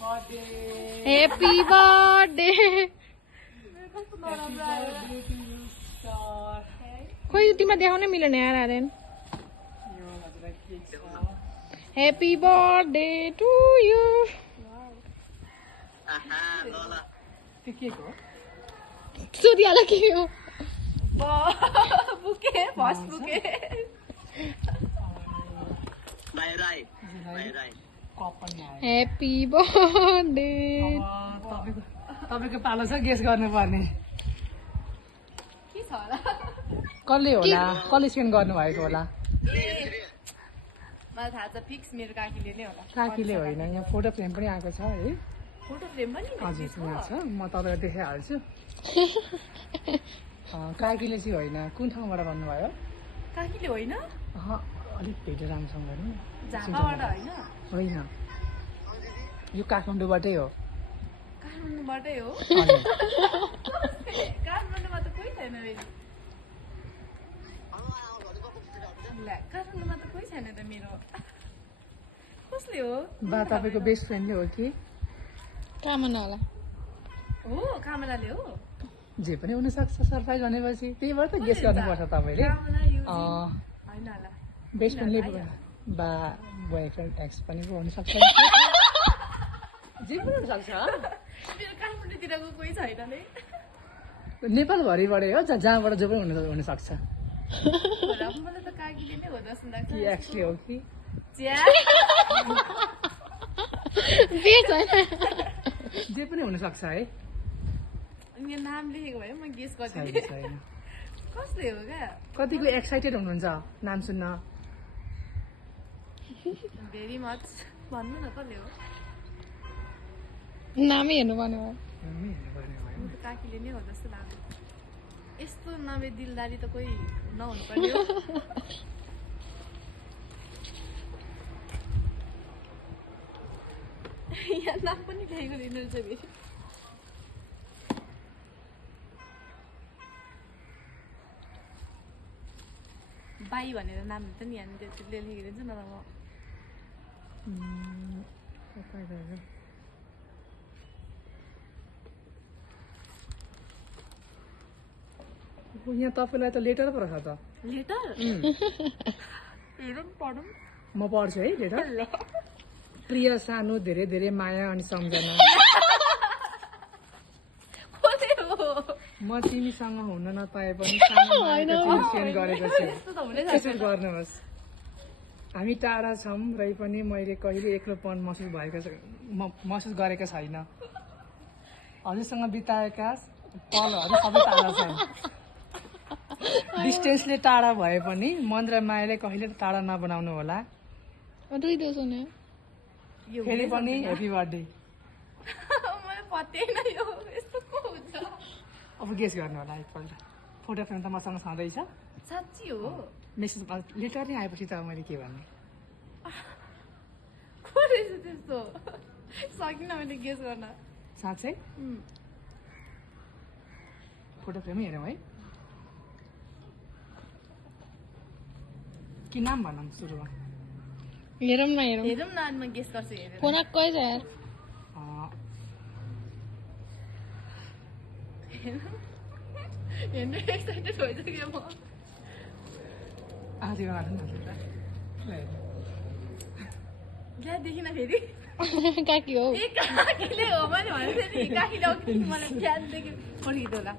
Happy birthday. खोइ तिमीलाई देखाउनै मिलेन यार Aryan Happy birthday to you. सूर्यलाई के हो bouquet first bouquet Happy birthday. तपाईको पालो छ गेस गर्नुपर्ने के छ होला कसले होला कसले सेन्ड गर्नुभएको होला मलाई थाहा छ फिक्स मेरो काकीले नै होला काकीले होइन यहाँ फोटो फ्रेम पनि आएको छ है फोटो फ्रेम पनि हजुर यहाँ छ म तपाईँलाई देखाइहाल्छु काकीले चाहिँ होइन कुन ठाउँबाट भन्नुभयो काकीले होइन अलिक भेटेर राम्रोसँग गर्नु झापाबाट होइन होइन यो काठमाडौँबाटै हो काठमाडौँबाटै हो हजुर। काठमाडौँमा त कोही छैन फेरि ला काठमाडौँमा त कोही छैन त मेरो कसले हो बा तपाईँको बेस्ट फ्रेन्डले हो कि कामना होला हो कामलाले हो जे पनि हुनसक्छ सरप्राइज भनेपछि त्यहीबाट त गेस गर्नुपर्छ तपाईँले कामला युजी होइन होला बेस्ट फ्रेन्डले बा बोयफ्रेन्ड एक्स पनि पो हुनसक्छ जे पनि हुनसक्छ मेरो काठमाडौँतिरको कोही छैन नै नेपालभरिबाटै हो जहाँबाट जो पनि हुनसक्छ मलाई त काकीले नै हो जस्तो लाग्छ कि एक्सले हो कि च्या जे छैन जे पनि हुनसक्छ है यो नाम लेखेको भए म गेस छैन गर्थेँ छैन कसले हो क्या कतिको एक्साइटेड हुनुहुन्छ नाम सुन्न भेरी मच भन्नु न कसले हो नामै हेर्नु पर्ने हो म त काकीले नै हो जस्तो लाग्यो यस्तो नभए दिलदारी त कोही नहुनु पर्ने हो यहाँ नाम पनि लेखेको दिनु छ फेरि बाई भनेर नाम हुन्छ नि यहाँ त्यसले लेखिदिन्छ न त यहाँ तपाईँलाई त लेटर पो रहेछ त लेटर हेरौँ पढौँ म पढ्छु है लेटर प्रिय सानो धेरै धेरै माया अनि सम्झना कसले हो म तिमीसँग हुन नपाए पनि सानो मायाको चिज सेन्ड गरेको छु यस्तो त हुनै त्यसरी गर्नुहोस् हामी टाढा छौँ र पनि मैले कहिले एक्लोपन महसुस गरेको छैन हजुरसँग बिताएका पलहरू सबै टाढा छन् डिस्टेन्सले टाढा भए पनि मन र मायाले कहिले टाढा नबनाउनु होला दुई दोष हुने यो फेरि पनि ह्याप्पी बर्थडे मलाई पत्तै नै यो यस्तो को हुन्छ अब गेस गर्नु होला एकपल्ट फोटो फ्रेम त मसँग छँदैछ साँच्ची हो मेसेज लेटर नै आएपछि त मैले के भन्ने को रहेछ त्यस्तो सकिनँ मैले गेस गर्न साँच्चै फोटो फ्रेमै हेरौँ है कि नाम भनौँ सुरुमा हेरौँ न हेरौँ हेरौँ न अनि म गेस गर्छु हेरेर फोन आएकै छ यार हेर्नु एक्साइटेड भइसक्यो म आजको गर्नु ल्या देखिन फेरि काकी हो ए काकीले हो मैले भनेको थिएँ नि काकीले हो कि मलाई बिहानदेखि फर्किँदै होला